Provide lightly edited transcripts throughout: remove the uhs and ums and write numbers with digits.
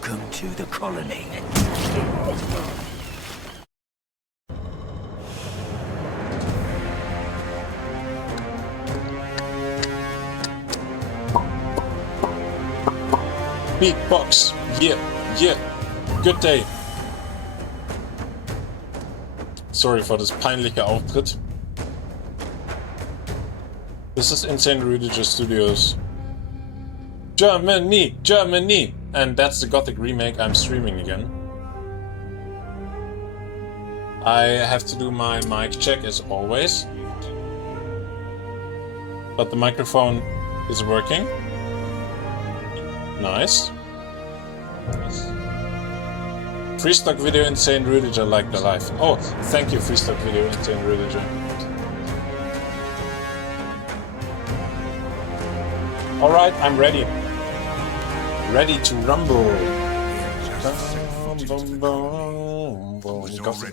Welcome to the colony. Beatbox. Yeah, yeah. Good day. Sorry for this peinlicher Auftritt. This is Insaneruedigerstudios. Germany, Germany! And that's the Gothic Remake I'm streaming again. I have to do my mic check as always. But the microphone is working. Nice. Free stock video Insaneruediger like the life. Oh, thank you, free stock video Insaneruediger. Alright, I'm ready. Ready to rumble.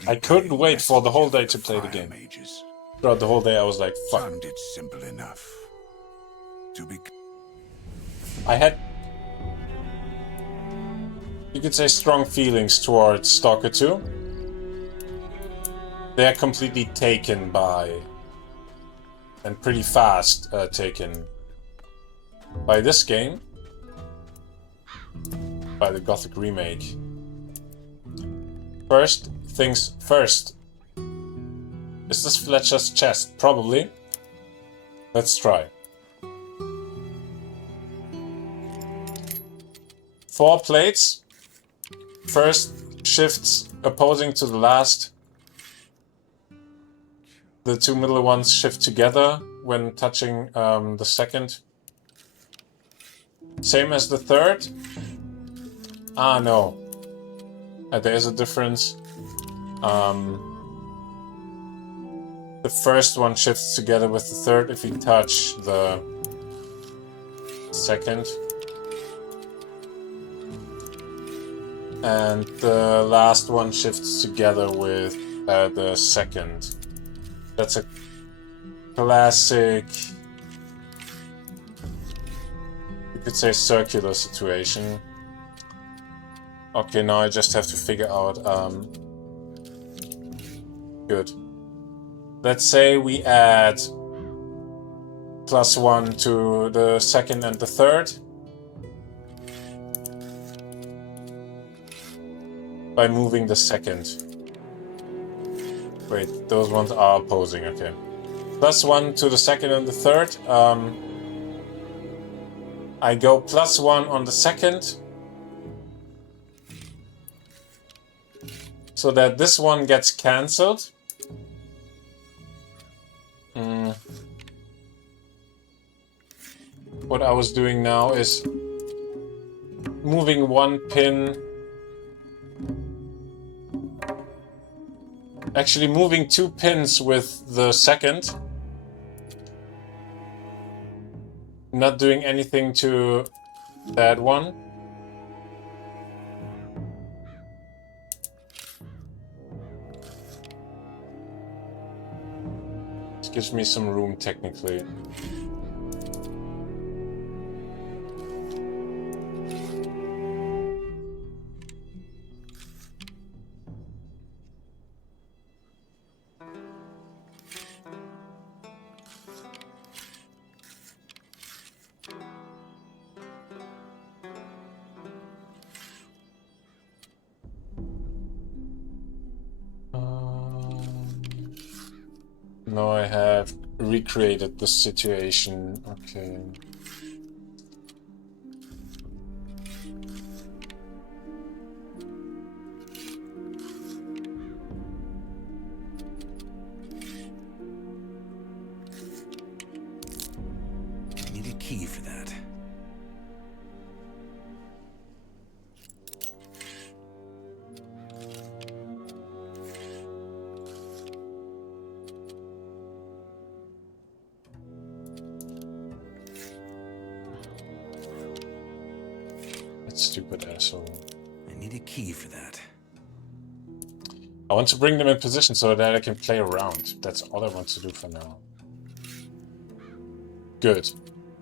I couldn't wait for the whole day to play the game. Throughout the whole day I was like, fuck. Simple enough to be. I had, you could say, strong feelings towards Stalker 2. They are completely taken by, and pretty fast taken by this game. By the Gothic Remake. First things first. Is this Fletcher's chest? Probably. Let's try. 4 plates. First shifts opposing to the last. The 2 middle ones shift together when touching the second. Same as the third. Ah, no. There is a difference. The first one shifts together with the third if you touch the second. And the last one shifts together with the second. That's a classic, you could say, circular situation. Okay, now I just have to figure out, good. Let's say we add +1 to the second and the third. By moving the second. Wait, those ones are opposing, okay. +1 to the second and the third. I go +1 on the second. So that this one gets cancelled. What I was doing now is moving 1 pin. Actually moving 2 pins with the second. Not doing anything to that one. This gives me some room technically. Now I have recreated the situation. Okay. I need a key for that. Stupid asshole. I need a key for that. I want to bring them in position so that I can play around. That's all I want to do for now. Good.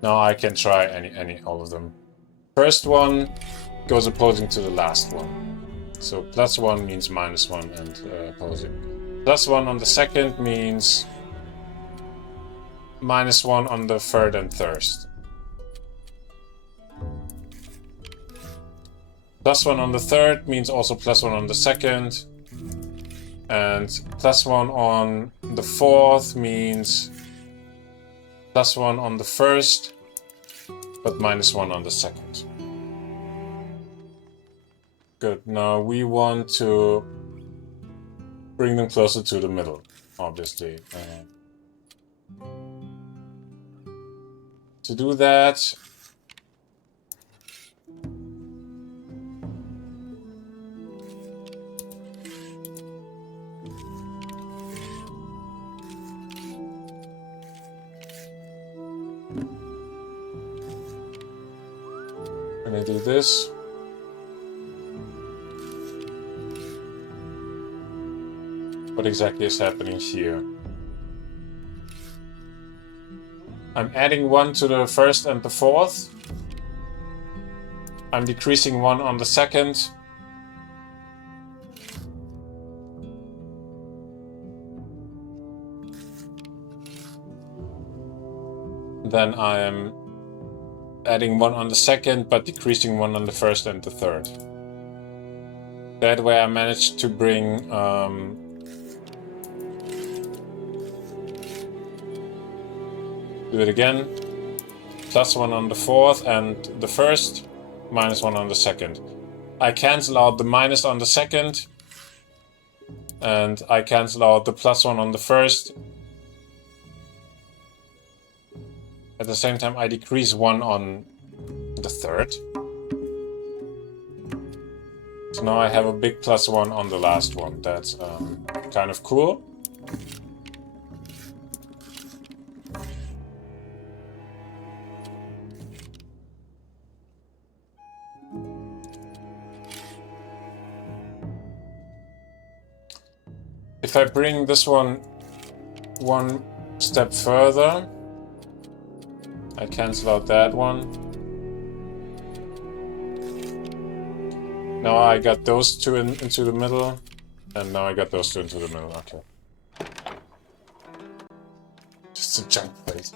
Now I can try all of them. First one goes opposing to the last one. So +1 means -1 and opposing. +1 on the second means -1 on the third and first. +1 on the third means also +1 on the second. And +1 on the fourth means +1 on the first, but -1 on the second. Good. Now we want to bring them closer to the middle, obviously. To do that, when I do this, what exactly is happening here? I'm adding 1 to the first and the fourth. I'm decreasing 1 on the second. Then I am adding 1 on the second, but decreasing 1 on the first and the third. That way I managed to bring do it again. +1 on the fourth and the first, -1 on the second. I cancel out the minus on the second, and I cancel out the +1 on the first. At the same time, I decrease 1 on the third. So now I have a big +1 on the last one. That's kind of cool. If I bring this one step further, I cancel out that one. Now I got those two into the middle, and now I got those two into the middle. Okay. Just a junk plate.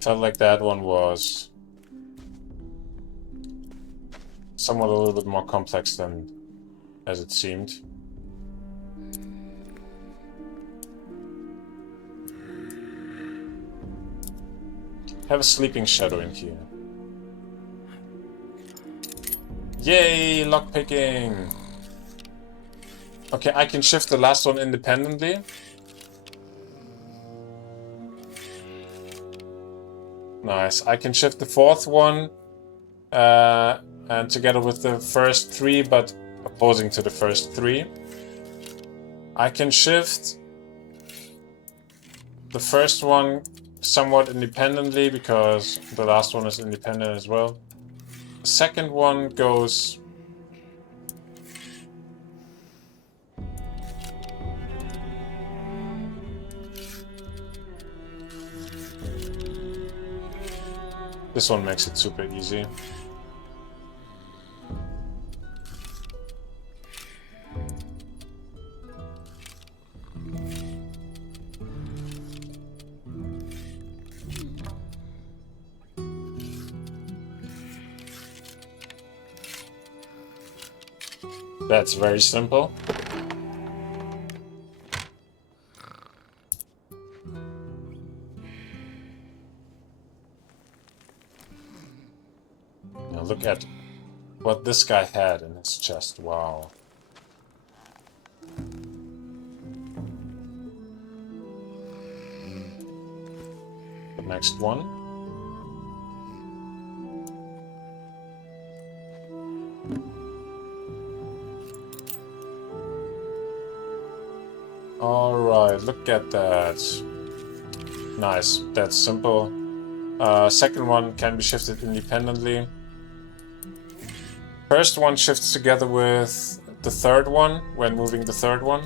Felt like that one was somewhat a little bit more complex than as it seemed. Have a sleeping shadow in here. Yay, lockpicking! Okay, I can shift the last one independently. Nice. I can shift the fourth one and together with the first three, but opposing to the first three. I can shift the first one somewhat independently because the last one is independent as well. The second one goes this one makes it super easy. That's very simple. Now look at what this guy had in his chest. Wow. The next one. Alright, look at that. Nice, that's simple. Second one can be shifted independently. First one shifts together with the third one when moving the third one.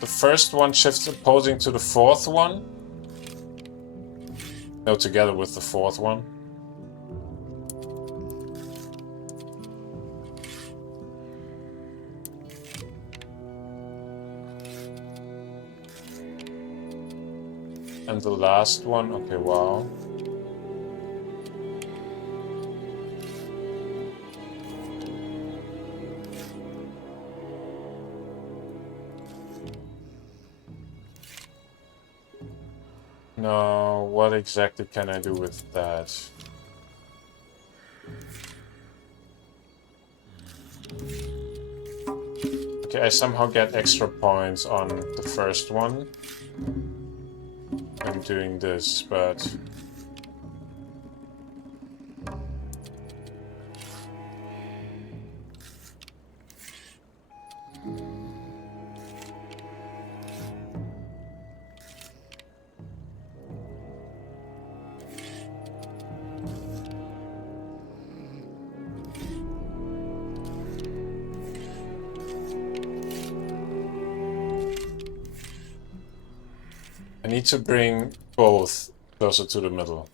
The first one shifts opposing to the fourth one. No, together with the fourth one. And the last one, okay, wow. No, what exactly can I do with that? Okay, I somehow get extra points on the first one. I'm doing this, but... I need to bring both closer to the middle.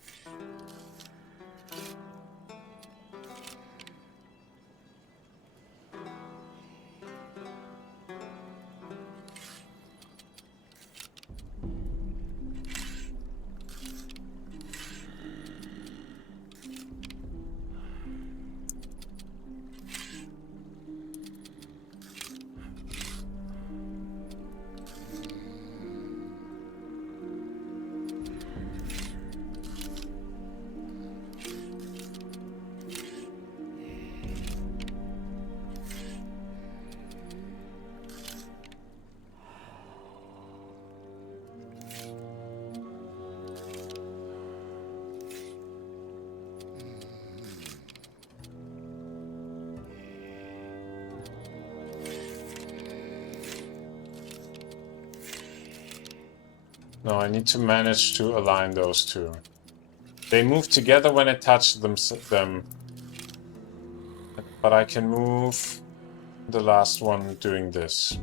No, I need to manage to align those two. They move together when I touch them, but I can move the last one doing this.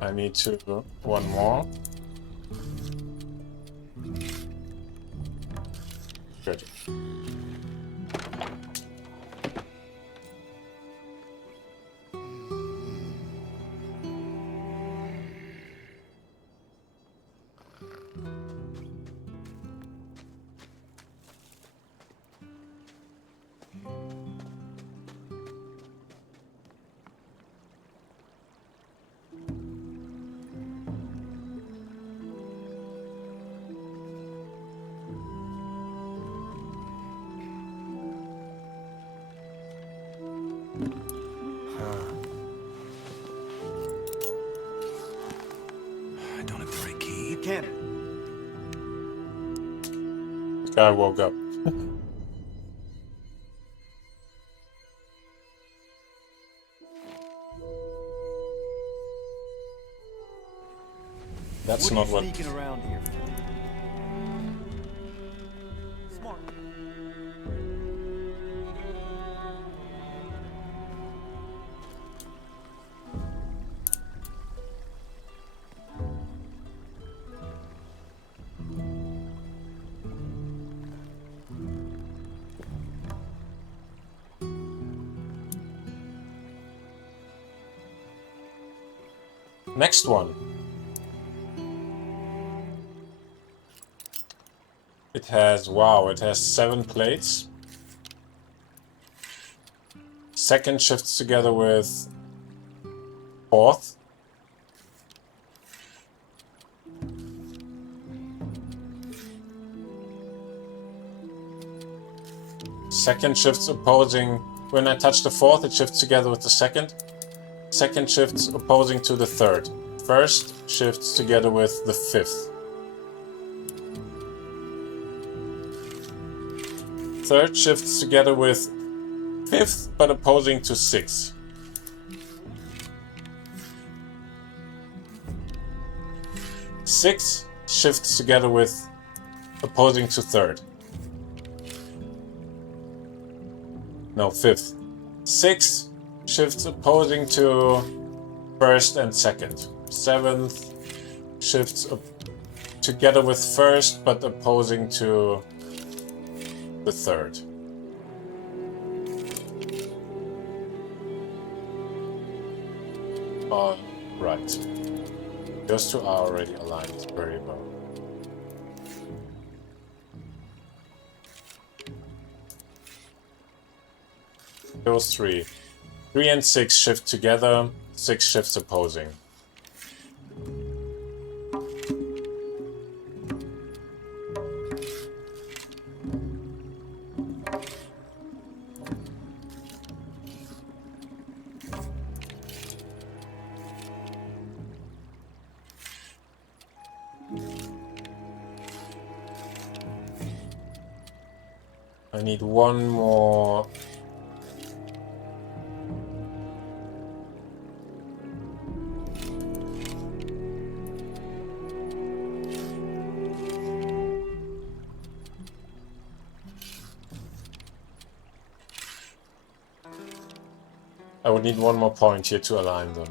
I need to one more. Good. I don't have the right key. You can't. Guy woke up. That's not what. Sneaking around here. Smart. Next one. It has, wow, it has 7 plates. Second shifts together with fourth. Second shifts opposing, when I touch the fourth, it shifts together with the second. Second shifts opposing to the third. First shifts together with the fifth. Third shifts together with fifth, but opposing to sixth. 6 shifts together with opposing to 3rd. No, 5th. 6 shifts opposing to 1st and 2nd. 7th shifts together with 1st but opposing to the 3rd. All right. Those two are already aligned very well. Those 3. 3 and 6 shift together, 6 shifts opposing. I need one more. I would need one more point here to align them.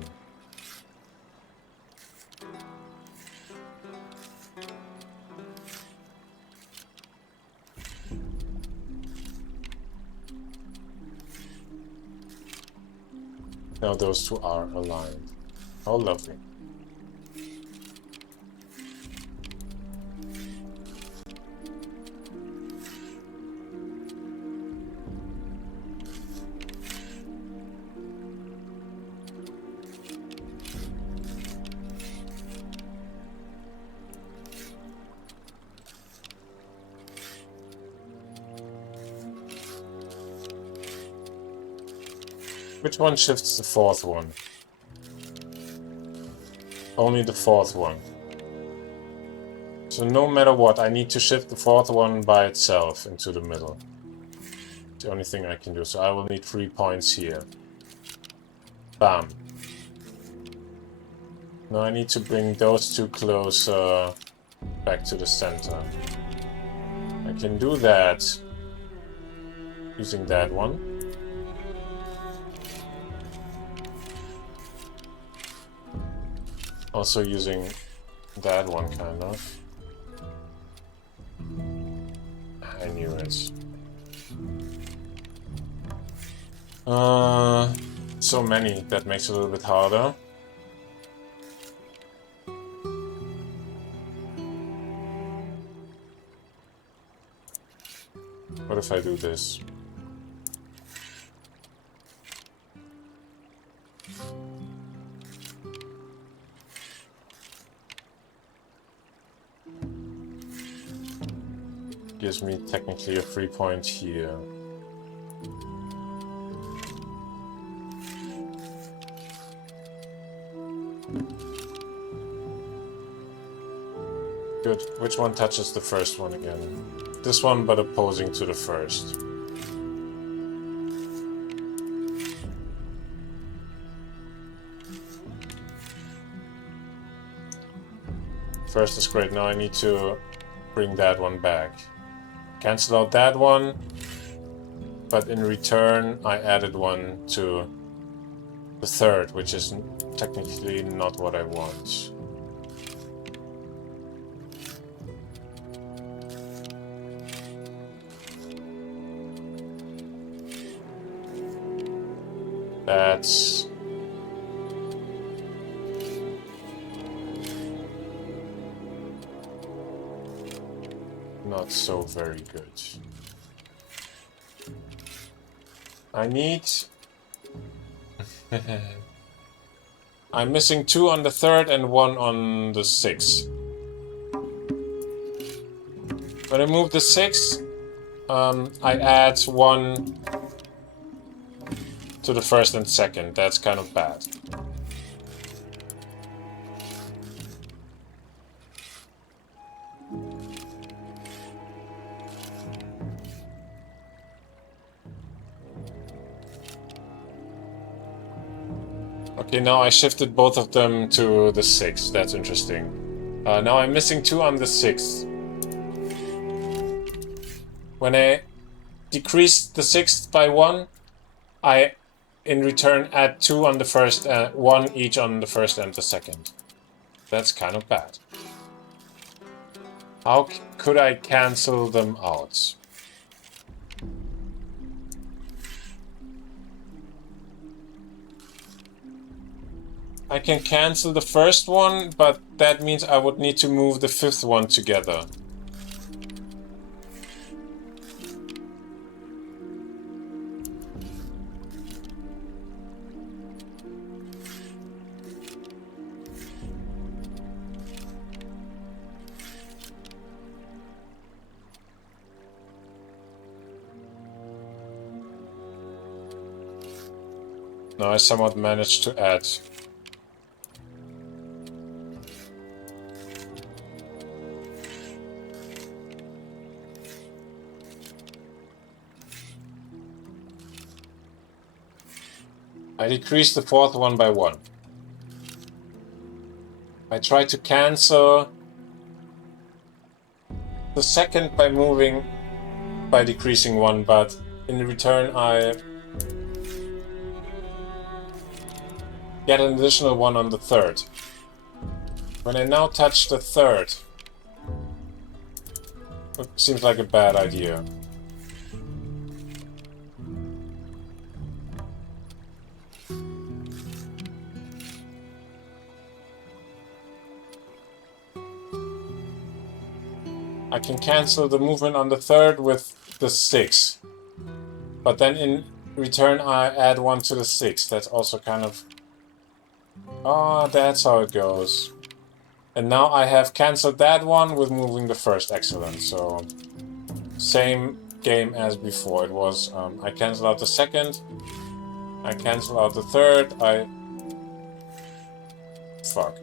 Now those two are aligned. How lovely. Which one shifts the 4th one? Only the 4th one. So no matter what, I need to shift the 4th one by itself into the middle. The only thing I can do. So I will need 3 points here. Bam. Now I need to bring those two closer back to the center. I can do that using that one. Also using that one, kind of. I knew it. So many, that makes it a little bit harder. What if I do this? Gives me technically a 3 point here. Good. Which one touches the first one again? This one, but opposing to the first. First is great. Now I need to bring that one back. Cancel out that one, but in return I added one to the 3rd, which is technically not what I want. That's not so very good. I need... I'm missing 2 on the 3rd and 1 on the 6th. When I move the 6th, I add 1 to the 1st and 2nd. That's kind of bad. Okay, now I shifted both of them to the 6th. That's interesting. Now I'm missing 2 on the 6th. When I decrease the 6th by 1, I in return add 2 on the first, 1 each on the first and the second. That's kind of bad. How could I cancel them out? I can cancel the first one, but that means I would need to move the 5th one together. Now I somewhat managed to add. I decreased the 4th one by 1. I tried to cancel the 2nd by decreasing 1, but in return I get an additional 1 on the 3rd. When I now touch the 3rd, it seems like a bad idea. I can cancel the movement on the 3rd with the 6th. But then in return I add 1 to the 6th. That's also kind of... Oh, that's how it goes. And now I have cancelled that one with moving the 1st. Excellent. So, same game as before. It was, I cancel out the 2nd. I cancel out the 3rd. Fuck.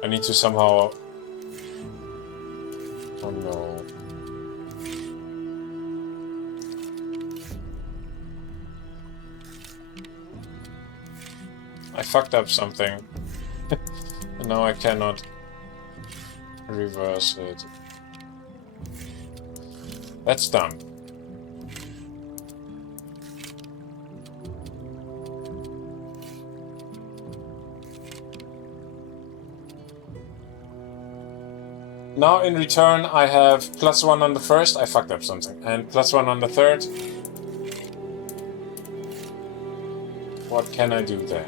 I need to somehow... Oh no. I fucked up something. And now I cannot reverse it. That's done. Now in return I have +1 on the 1st, I fucked up something, and +1 on the 3rd. What can I do there?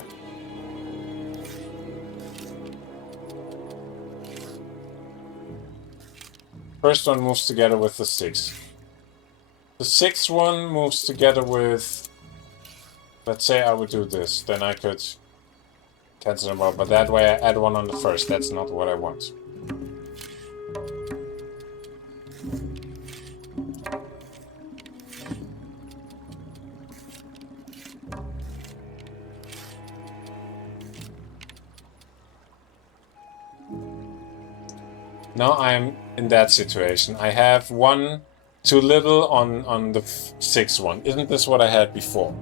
First one moves together with the 6th. The 6th one moves together with... Let's say I would do this, then I could cancel them out, but that way I add 1 on the 1st, that's not what I want. Now I'm in that situation. I have 1 too little on the 6th one. Isn't this what I had before?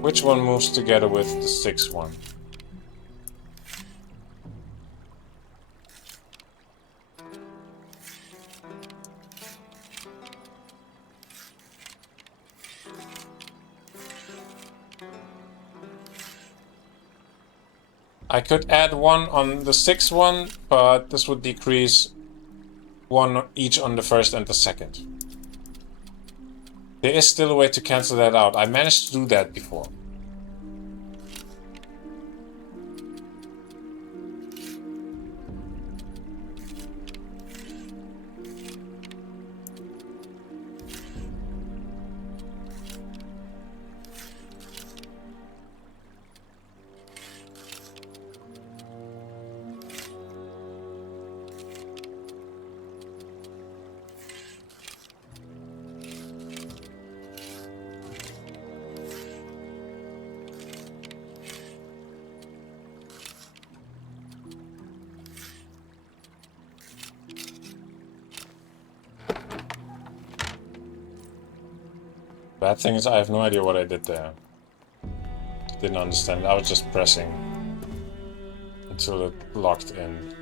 Which one moves together with the 6th one? I could add 1 on the 6th one, but this would decrease 1 each on the 1st and the 2nd. There is still a way to cancel that out. I managed to do that before. Bad thing is I have no idea what I did there. Didn't understand. I was just pressing until it locked in.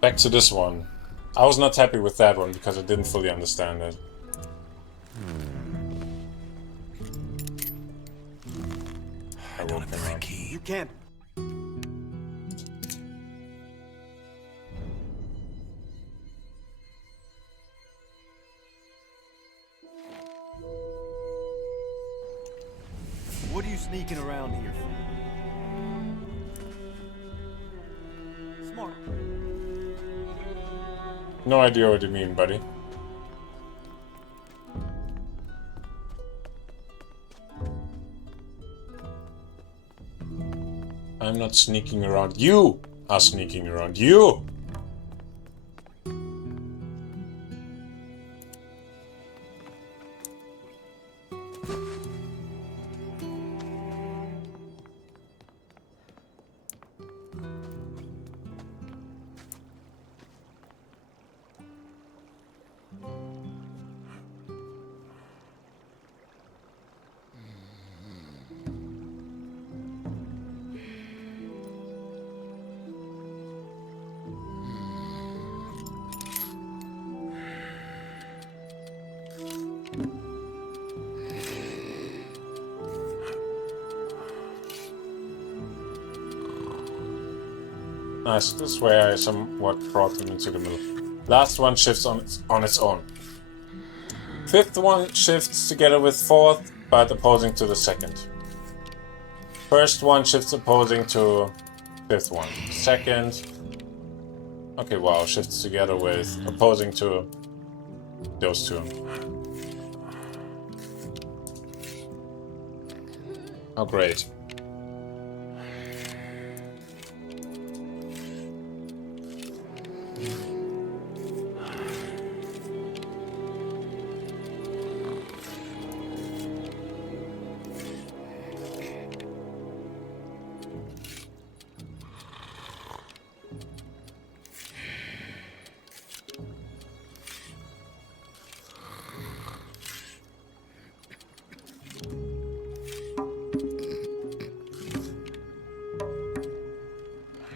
Back to this one. I was not happy with that one because I didn't fully understand it. I don't have the right key. You can't. What are you sneaking around here for? Smart. No idea what you mean, buddy. I'm not sneaking around. You are sneaking around. You! Nice, this way I somewhat brought them into the middle. Last one shifts on its own. Fifth one shifts together with fourth, but opposing to the second. First one shifts opposing to fifth one. Second... Okay, wow, shifts together with opposing to those two. Oh, great.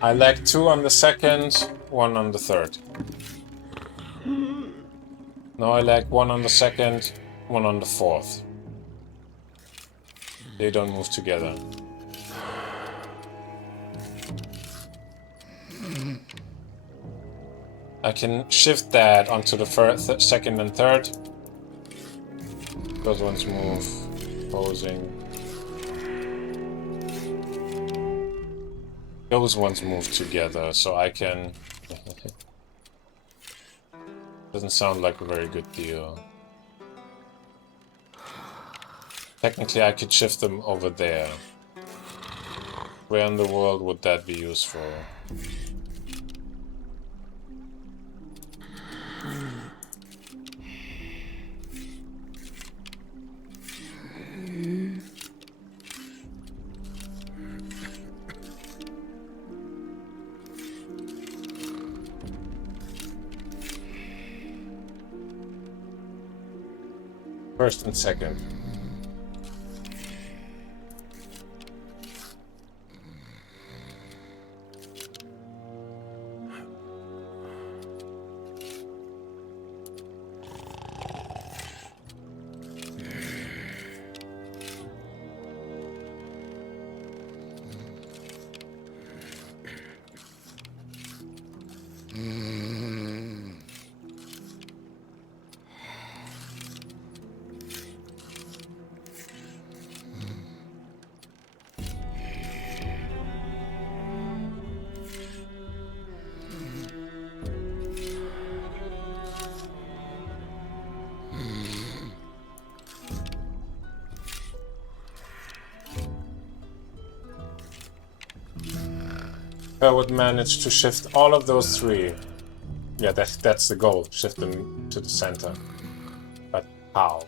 I lag 2 on the second, 1 on the third. Now I lag 1 on the second, 1 on the fourth. They don't move together. I can shift that onto the second and third. Those ones move, opposing. Those ones move together, so I can... Doesn't sound like a very good deal. Technically, I could shift them over there. Where in the world would that be useful? First and second. I would manage to shift all of those three. Yeah, that's the goal. Shift them to the center. But how?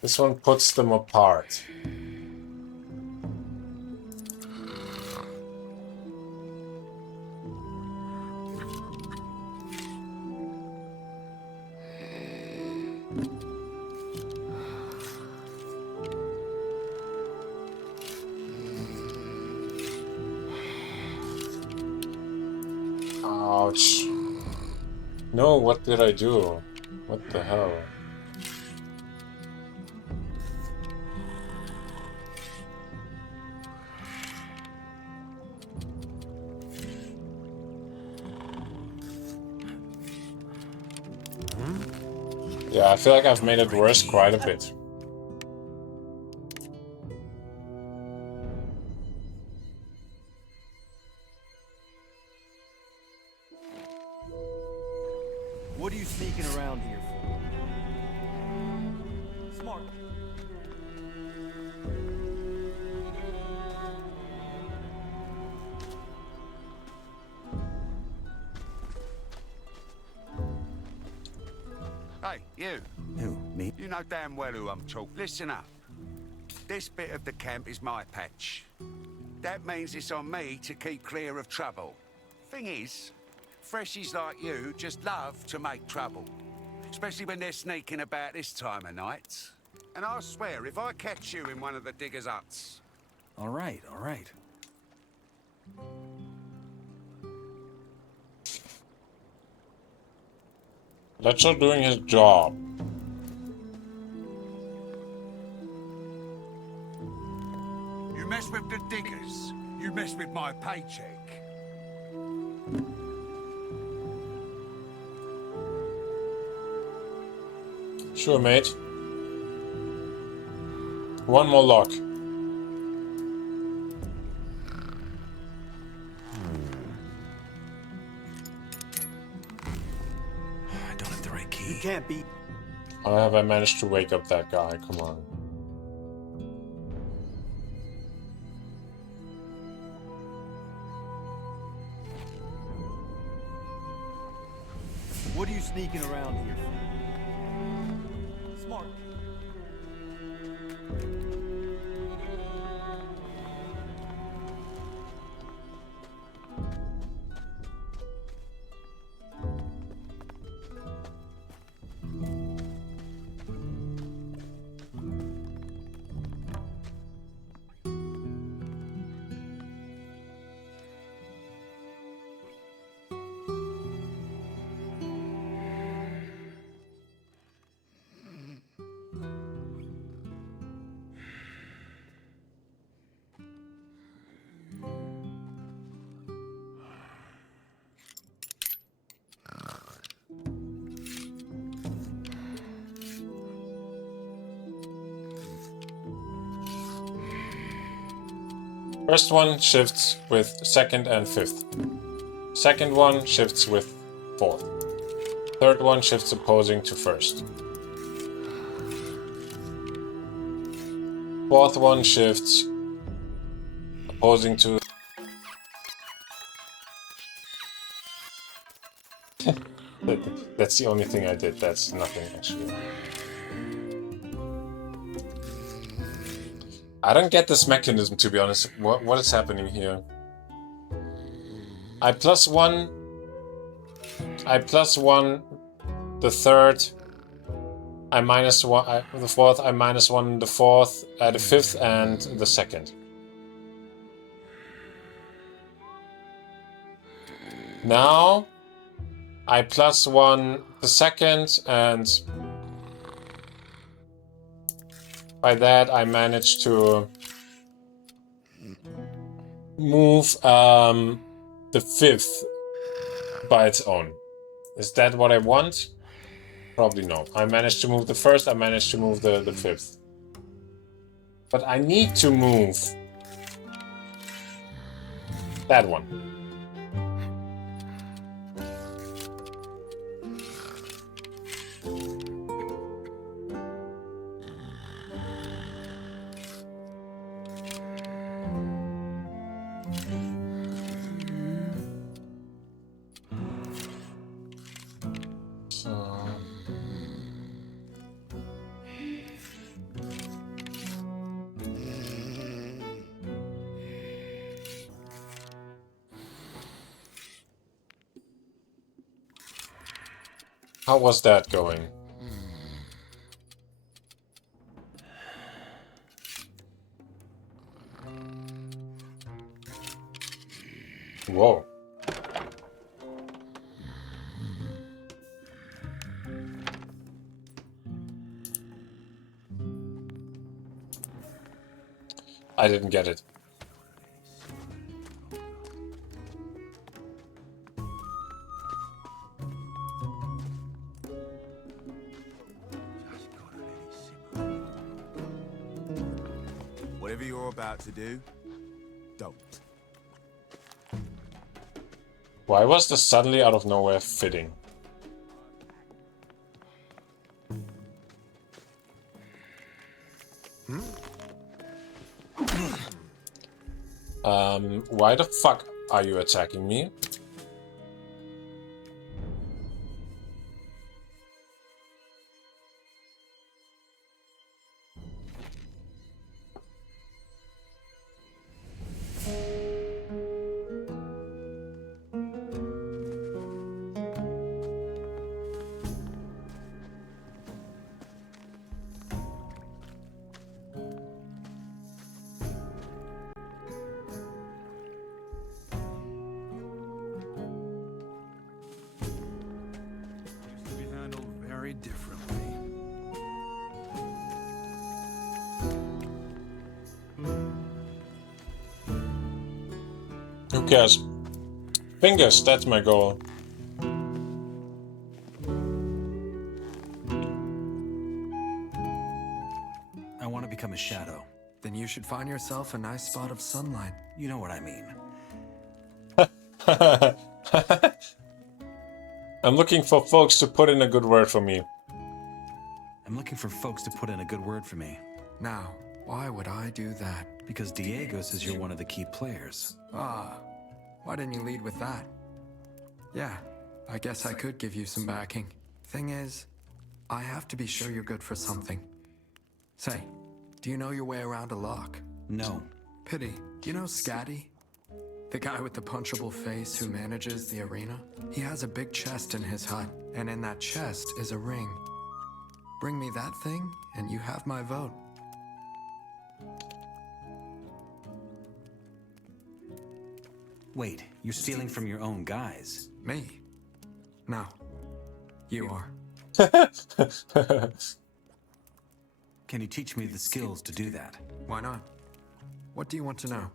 This one puts them apart. Ouch. No, what did I do? What the hell? Yeah, I feel like I've made it worse quite a bit. What are you sneaking around here for? Smart. Hey, you. Who, me? You know damn well who I'm talking. Listen up. This bit of the camp is my patch. That means it's on me to keep clear of trouble. Thing is, freshies like you just love to make trouble. Especially when they're sneaking about this time of night. And I swear, if I catch you in one of the diggers' huts... All right, all right. Ledger doing his job. You mess with the diggers, you mess with my paycheck. Sure, mate. One more lock. I don't have the right key. You can't be. How have I managed to wake up that guy? Come on. What are you sneaking around here for? Smart. First one shifts with second and fifth. Second one shifts with fourth. Third one shifts opposing to first. Fourth one shifts opposing to... That's the only thing I did. That's nothing, actually. I don't get this mechanism, to be honest. What is happening here? I plus one the third. I minus one the fourth. I minus one the fourth, the fifth, and the second. Now I plus one the second, and by that I managed to move the fifth by its own. Is that what I want? Probably no. I managed to move the first, I managed to move the fifth. But I need to move that one. How was that going? Whoa. I didn't get it. Whatever you're about to do, don't. Why was this suddenly out of nowhere fitting? Why the fuck are you attacking me? Differently. Who cares? Fingers, that's my goal. I want to become a shadow. Then you should find yourself a nice spot of sunlight. You know what I mean. I'm looking for folks to put in a good word for me. I'm looking for folks to put in a good word for me. Now, why would I do that? Because Diego says you're one of the key players. Ah, why didn't you lead with that? Yeah, I guess I could give you some backing. Thing is, I have to be sure you're good for something. Say, do you know your way around a lock? No. Pity. Do you know Scatty? The guy with the punchable face who manages the arena? He has a big chest in his hut, and in that chest is a ring. Bring me that thing, and you have my vote. Wait, you're stealing from your own guys. Me? No. You are. Can you teach me the skills to do that? Why not? What do you want to know?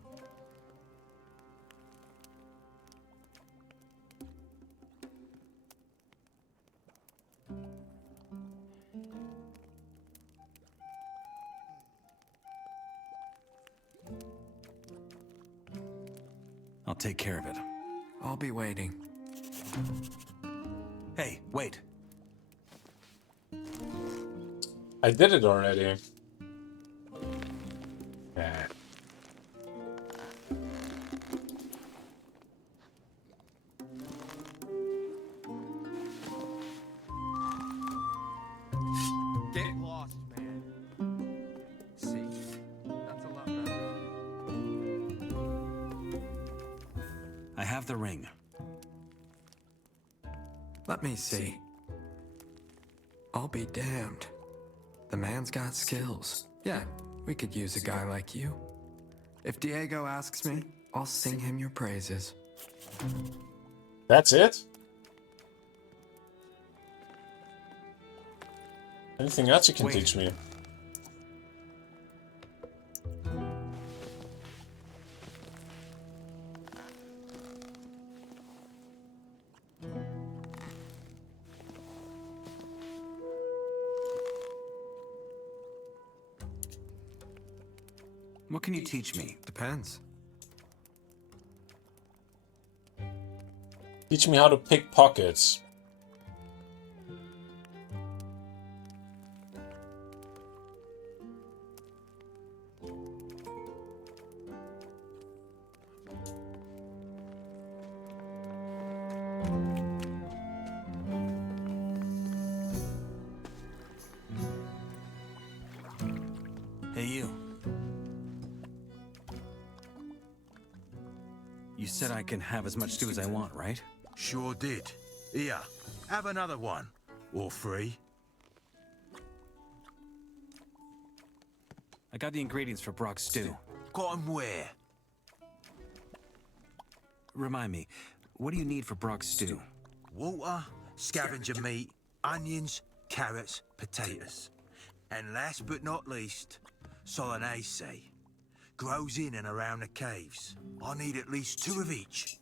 I'll take care of it. I'll be waiting. Hey, wait. I did it already. Yeah. Get lost, man. See, that's a lot better. I have the ring. Let me see. I'll be damned. The man's got skills. Yeah, we could use a guy like you. If Diego asks me, I'll sing him your praises. That's it? Anything else you can Wait. teach me? What can you teach me? Depends. Teach me how to pick pockets. Hey, you. You said I can have as much stew as I want, right? Sure did. Here, have another one. Or 3. I got the ingredients for Brock's stew. Got 'em where? Remind me, what do you need for Brock's stew? Water, scavenger meat, onions, carrots, potatoes. And last but not least, Solanaceae. Grows in and around the caves. I need at least 2 of each.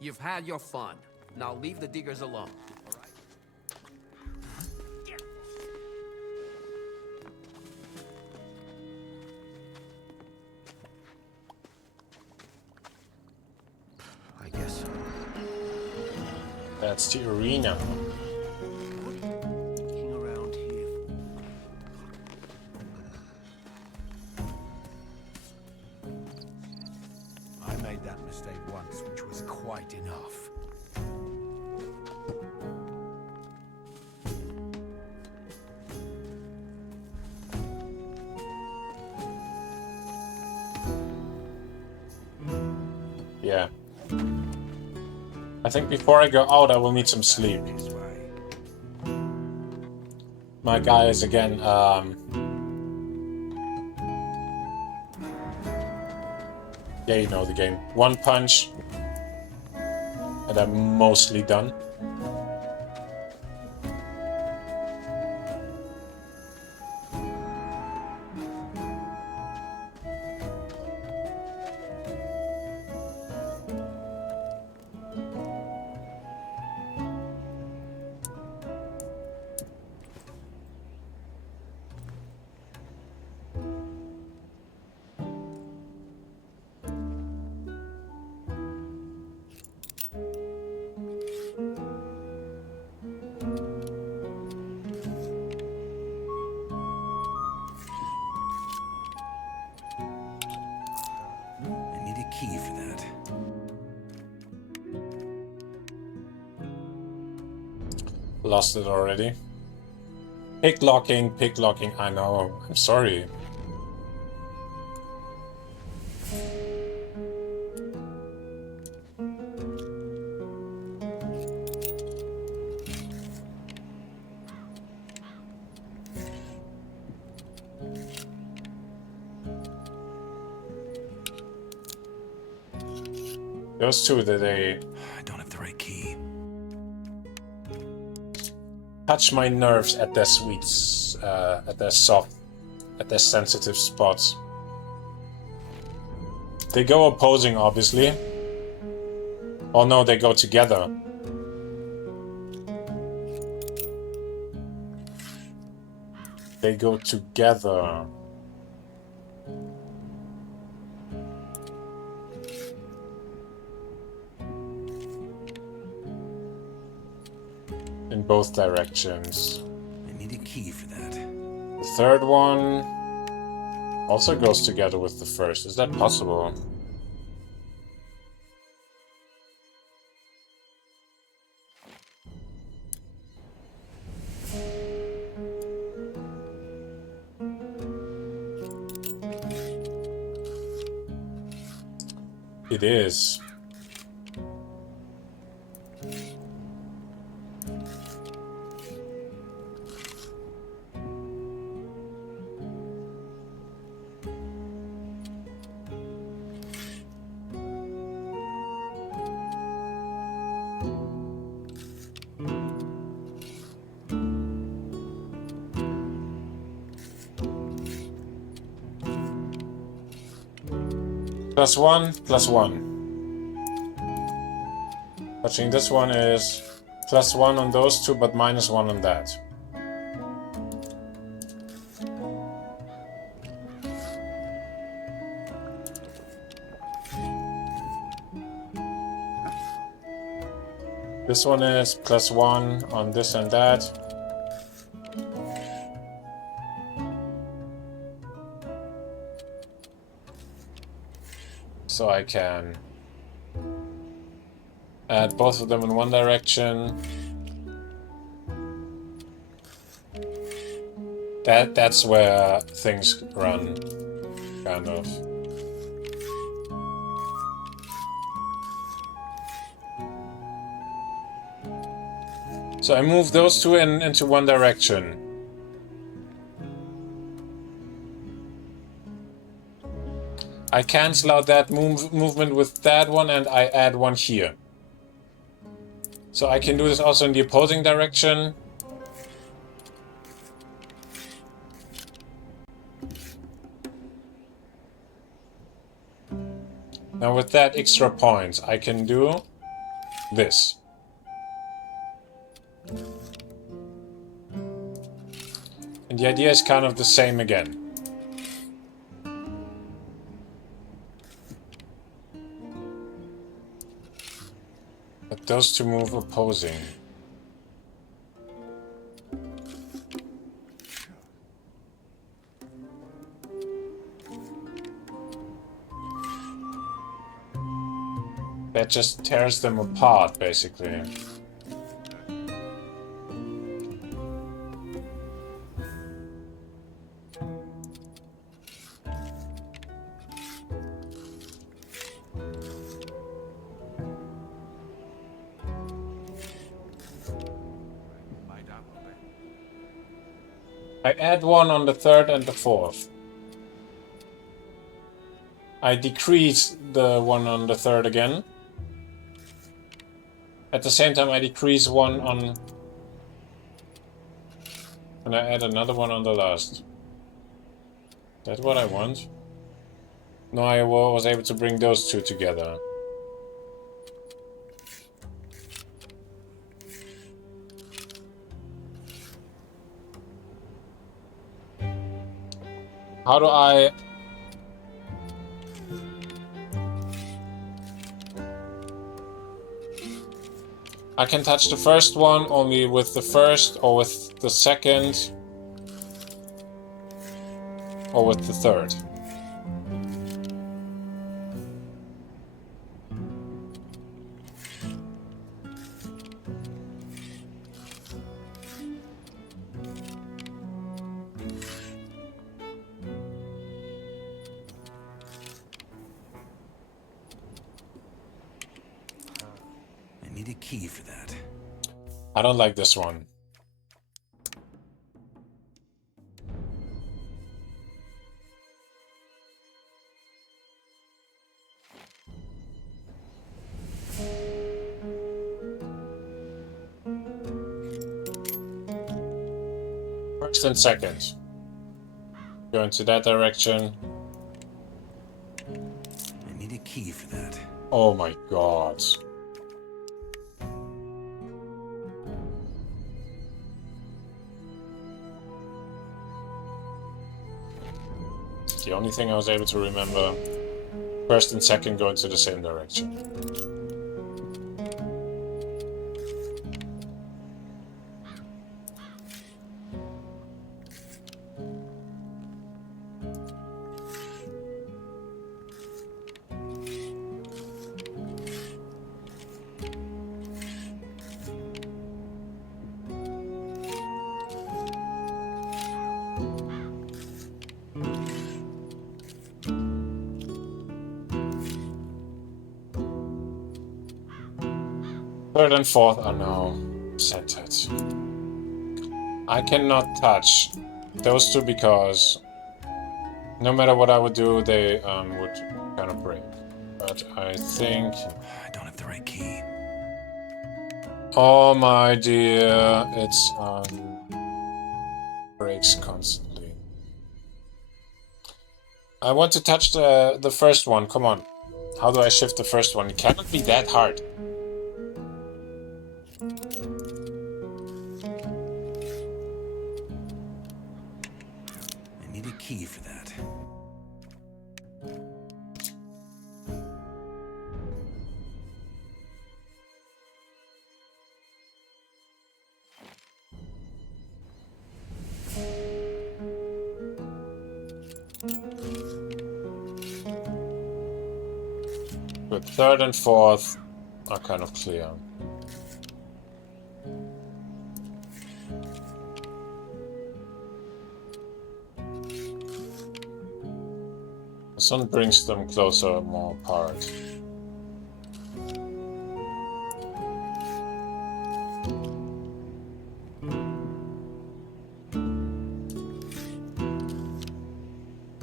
You've had your fun. Now leave the diggers alone. I guess so. That's the arena. Looking around here. I made that mistake once, which was quite enough. Yeah. I think before I go out, I will need some sleep. This way. My guy is again, yeah, you know the game. One punch, and I'm mostly done. I need a key for that. Lost it already. Pick locking, I know. I'm sorry. Those two that they I don't have the right key. touch my nerves at their at their soft, at their sensitive spots. They go opposing, obviously. Oh no, they go together. They go together. In both directions. I need a key for that. The third one also goes together with the first. Is that possible? It is. +1, +1. Touching this one is +1 on those two, but -1 on that. This one is +1 on this and that. so I can add both of them in one direction. That's where things run, kind of. So I move those two into one direction. I cancel out that movement with that one, and I add one here. So I can do this also in the opposing direction. Now with that extra points, I can do this. And the idea is kind of the same again. But those two move opposing. That just tears them apart, basically. I add one on the third and the fourth. I decrease the one on the third again. At the same time, I decrease one on... And I add another one on the last. That's what I want. No, I was able to bring those two together. How do I... I can touch the first one only with the first, or with the second, or with the third. Need a key for that. I don't like this one. First and second. Go into that direction. I need a key for that. Oh my god. The only thing I was able to remember. First and second go into the same direction. Third and fourth are now centered. I cannot touch those two because no matter what I would do, they would kind of break. But I think... I don't have the right key. Oh my dear, it's breaks constantly. I want to touch the first one, come on. How do I shift the first one? It cannot be that hard. I need a key for that. Good. Third and fourth are kind of clear. This one brings them closer, more apart.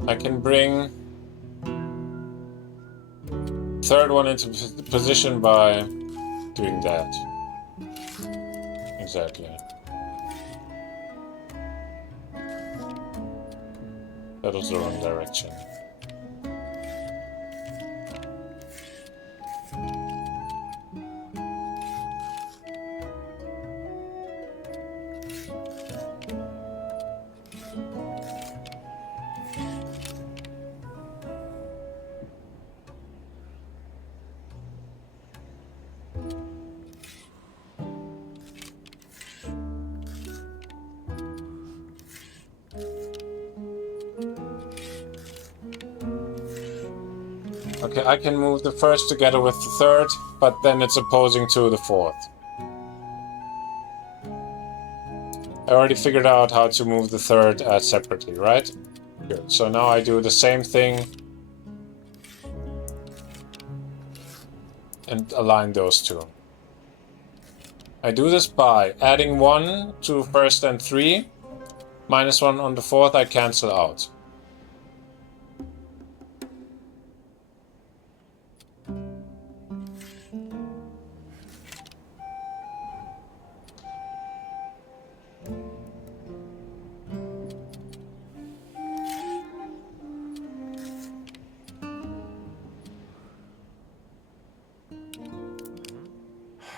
I can bring third one into position by doing that. Exactly. That was the wrong direction. Okay, I can move the first together with the third, but then it's opposing to the fourth. I already figured out how to move the third separately, right? Good. So now I do the same thing and align those two. I do this by adding 1 to first and 3, -1 on the fourth, I cancel out.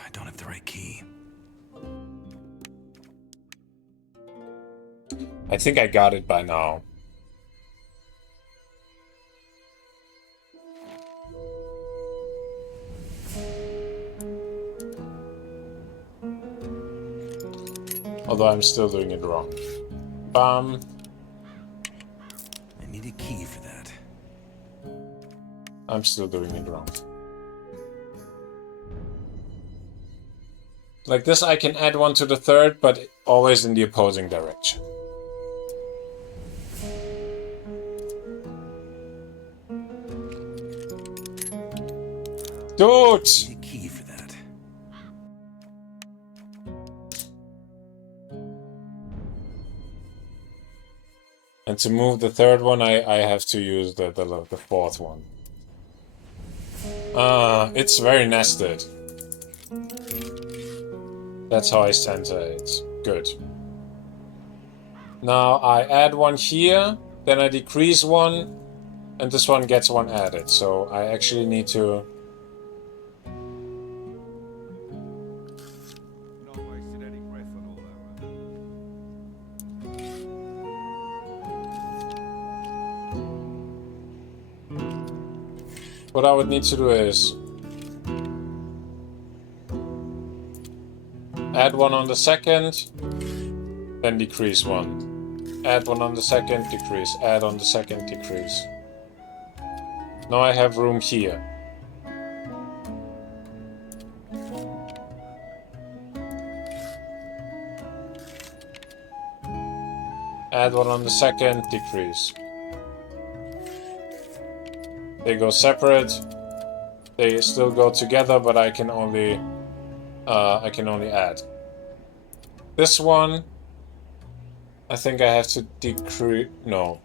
I don't have the right key. I think I got it by now. Although I'm still doing it wrong. Bam. I need a key for that. I'm still doing it wrong. Like this, I can add 1 to the third, but always in the opposing direction. Dude! I need a key for that. And to move the third one, I have to use the fourth one. It's very nested. That's how I center it. Good. Now I add 1 here, then I decrease 1, and this one gets 1 added. So I actually need to... Not wasted any breath on all that, What I would need to do is add 1 on the second, then decrease 1. Add 1 on the second, decrease. Add on the second, decrease. Now I have room here. Add 1 on the second, decrease. They go separate. They still go together, but I can only add. This one, I think I have to decrease. No,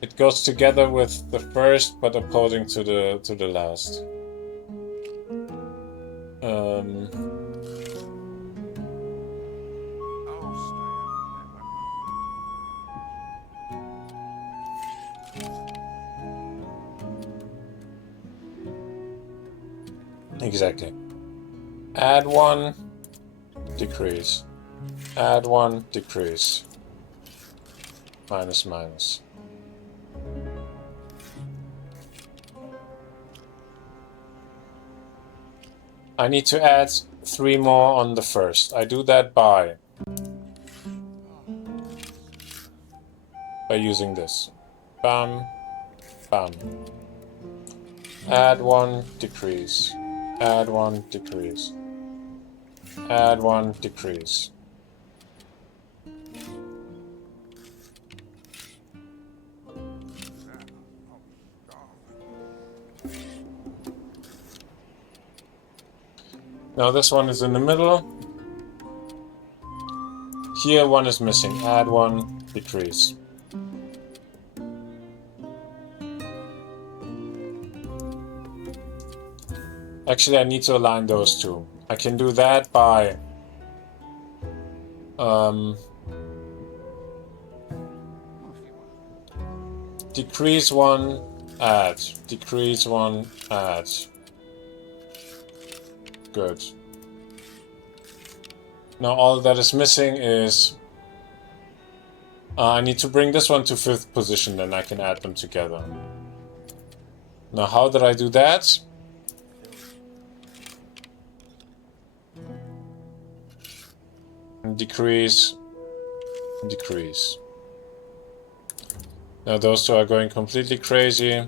it goes together with the first, but opposing to the last. Exactly. Add 1, decrease. Add 1, decrease. Minus, minus. I need to add 3 more on the first. I do that by using this. Bam, bam. Add 1, decrease. Add 1, decrease. Add 1, decrease. Now this one is in the middle. Here one is missing. Add 1, decrease. Actually, I need to align those two. I can do that by decrease 1, add. Decrease 1, add. Good. Now all that is missing is I need to bring this one to 5th position, then I can add them together. Now how did I do that? Decrease, decrease. Now those two are going completely crazy.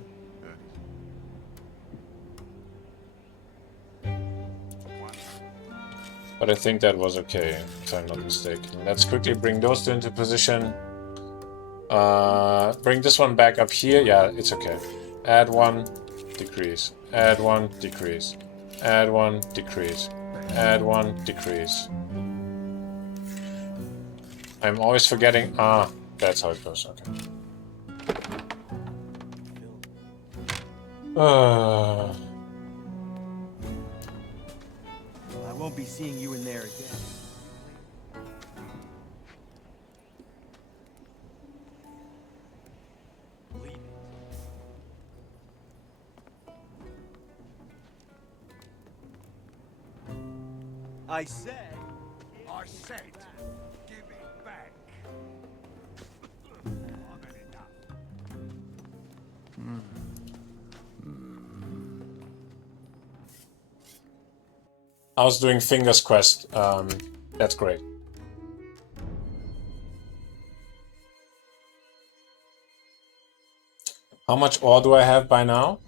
But I think that was okay, if I'm not mistaken. Let's quickly bring those two into position. Bring this one back up here. Yeah, it's okay. Add 1, decrease. Add 1, decrease. Add 1, decrease. Add 1, decrease. I'm always forgetting. Ah, that's how it goes. Okay. I won't be seeing you in there again. I said, give it back. I've had enough. I was doing Fingers Quest. That's great. How much ore do I have by now?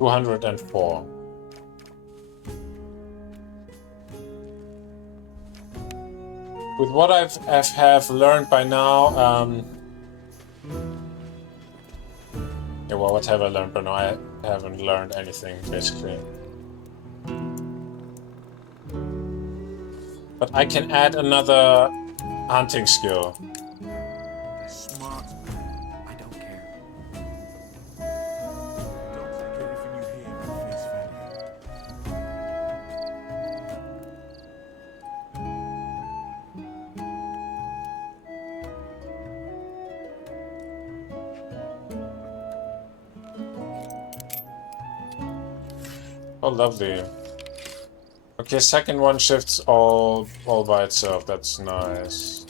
$204. With what I have learned by now, yeah, well, what have I learned by now? I haven't learned anything, basically. But I can add another hunting skill. smart. I don't care. Don't take everything you hear at face value. Oh, lovely. Okay, second one shifts all by itself. That's nice.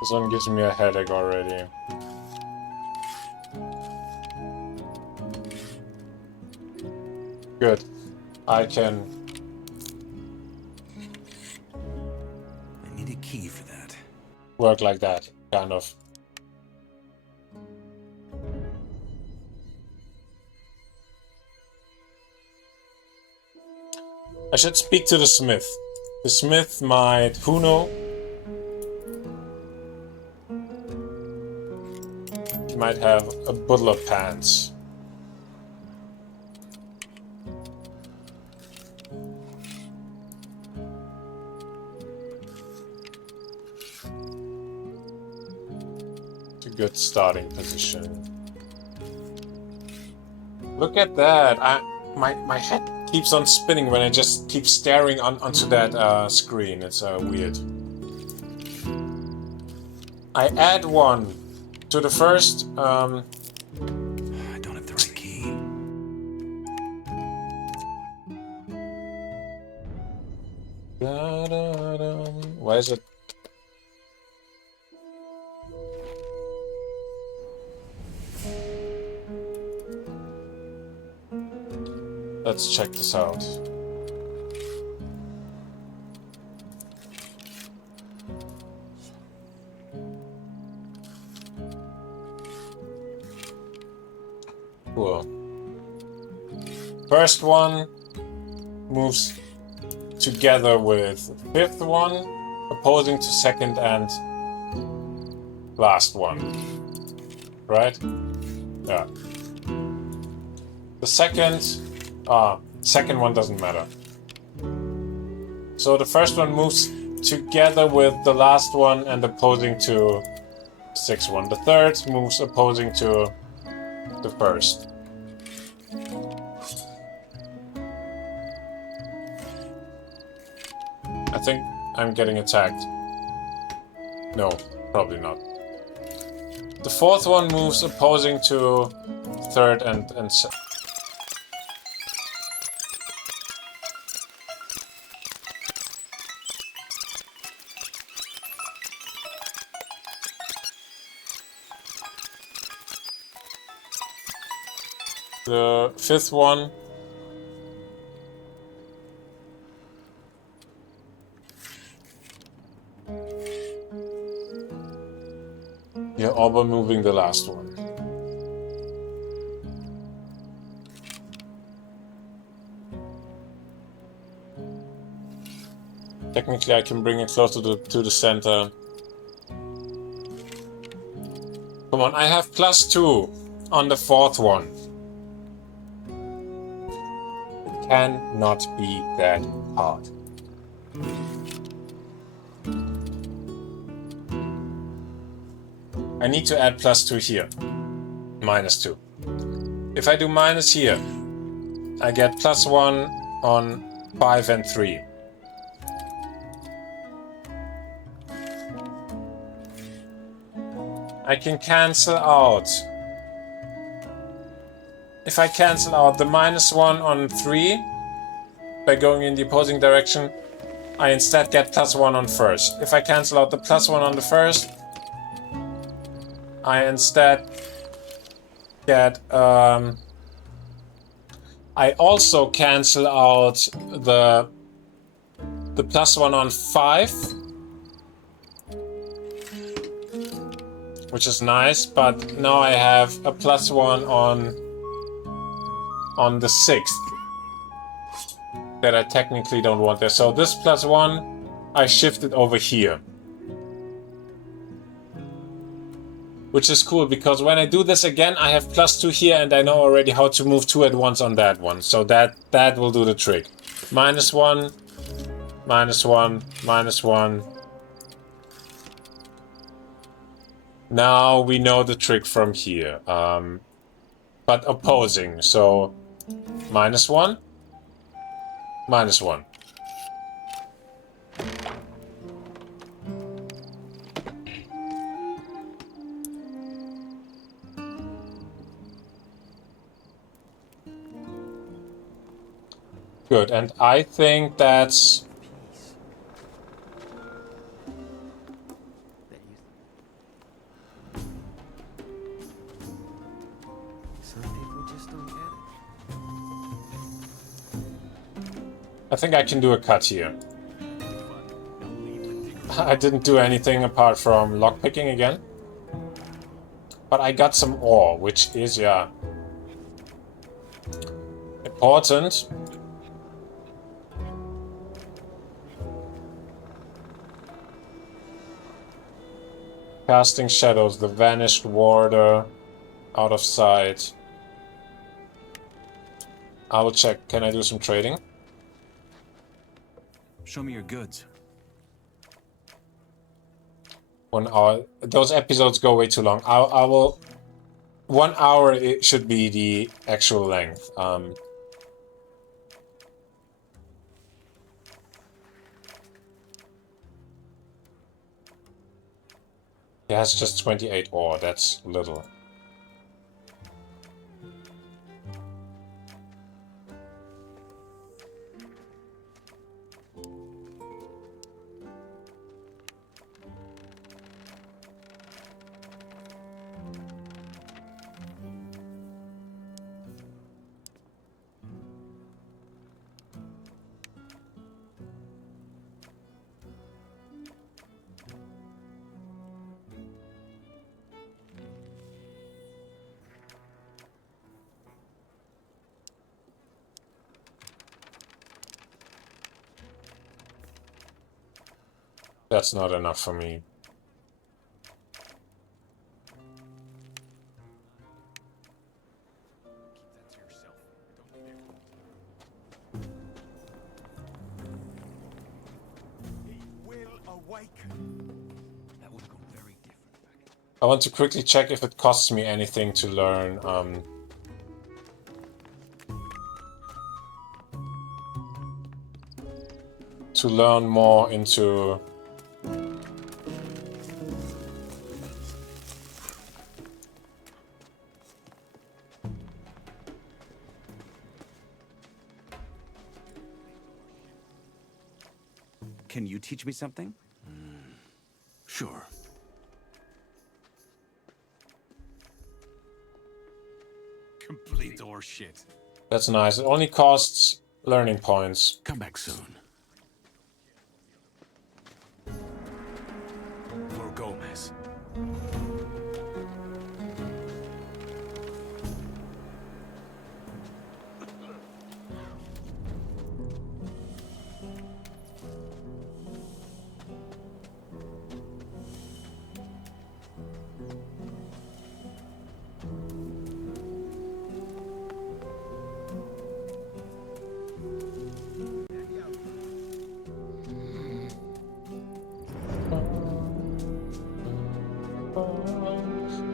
This one gives me a headache already. Good. I can... I need a key for that. work like that, kind of. I should speak to the smith. The smith might... who know? He might have a bottle of pants. It's a good starting position. Look at that! My head keeps on spinning when I just keep staring onto that screen. It's weird. I add one to the first. I don't have the right key. Why is it? Let's check this out. Cool. First one moves together with fifth one, opposing to second and last one. Right? Yeah. The second one doesn't matter. So the first one moves together with the last one and opposing to the sixth one. The third moves opposing to the first. I think I'm getting attacked. No, probably not. The fourth one moves opposing to third and the fifth one all but moving the last one. Technically, I can bring it closer to the center. Come on, I have +2 on the fourth one. It cannot be that hard. I need to add +2 here. -2. If I do minus here, I get +1 on 5 and 3. I can cancel out. If I cancel out the -1 on 3 by going in the opposing direction, I instead get +1 on first. If I cancel out the +1 on the first, I instead get I also cancel out the +1 on 5, which is nice, but now I have a +1 on the 6th that I technically don't want there. So this +1 I shifted over here. Which is cool, because when I do this again, I have +2 here, and I know already how to move 2 at once on that one. So that will do the trick. -1, -1, -1. Now we know the trick from here. But opposing, so -1, -1. Good, and I think that's... I think I can do a cut here. I didn't do anything apart from lockpicking again. But I got some ore, which is, yeah, important. Casting shadows, the vanished warder, out of sight. I will check. Can I do some trading? Show me your goods. 1 hour. Those episodes go way too long. I will. 1 hour it should be the actual length. He has just 28 ore. That's little. That's not enough for me. I want to quickly check if it costs me anything to learn more into Can you teach me something? Sure. Complete horseshit. That's nice. It only costs learning points. Come back soon. For Gomez.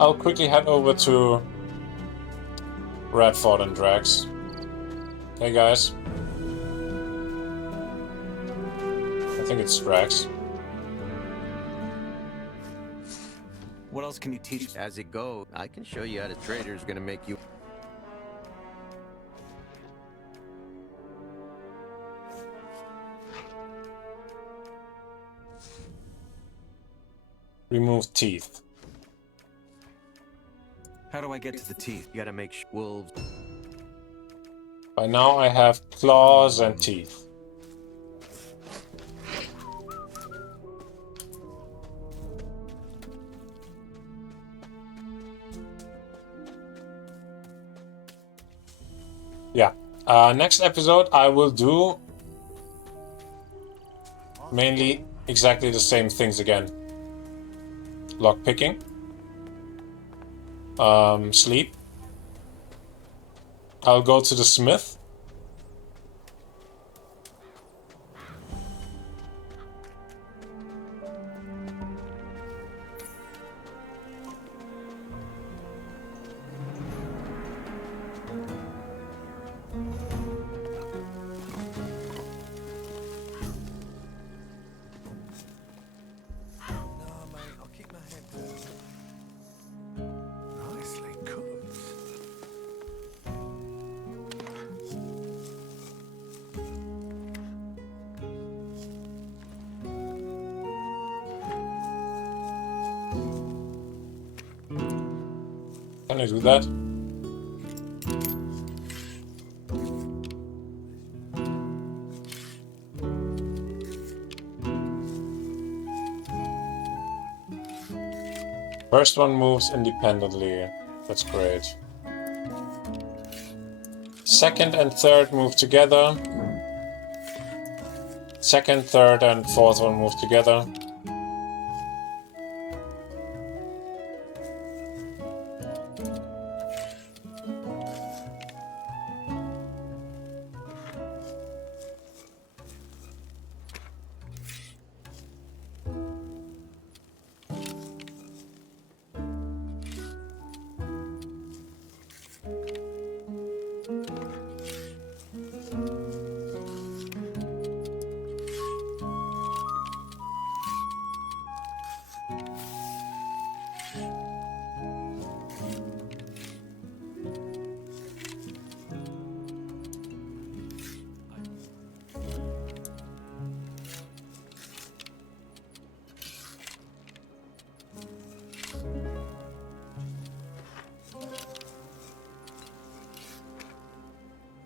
I'll quickly head over to Radford and Drax. Hey guys. I think it's Drax. What else can you teach? As it goes, I can show you how the trader's gonna make you. Remove teeth. How do I get to the teeth? You gotta make wolves. By now I have claws and teeth. Yeah. Next episode I will do mainly exactly the same things again. Lockpicking. Sleep. I'll go to the smith. Can I do that? First one moves independently. That's great. Second and third move together. Second, third, and fourth one move together.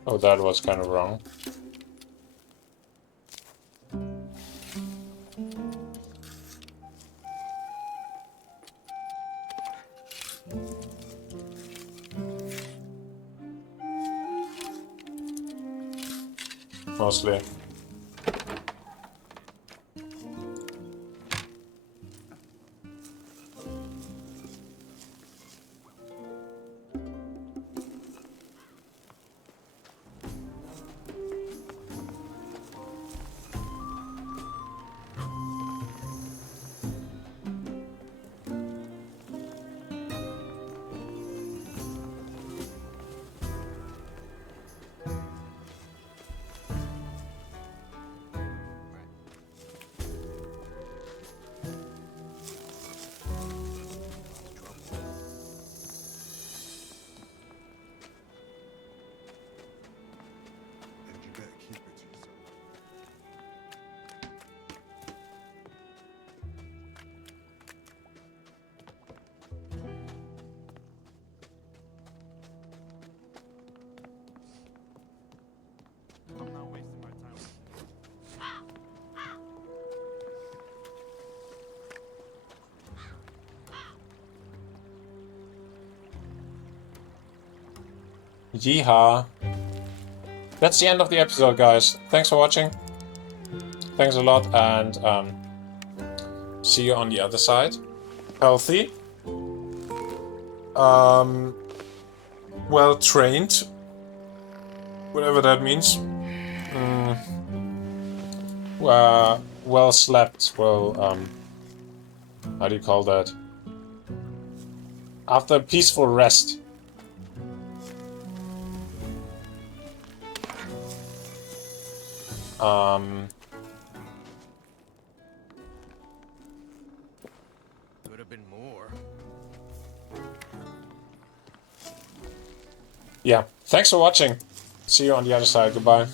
Oh, that was kind of wrong. Mostly. Yeehaw. That's the end of the episode, guys. Thanks for watching. Thanks a lot, and see you on the other side. Healthy. Well trained. Whatever that means. Well slept. Well, how do you call that? After a peaceful rest. Could have been more. Yeah. Thanks for watching. See you on the other side. Goodbye.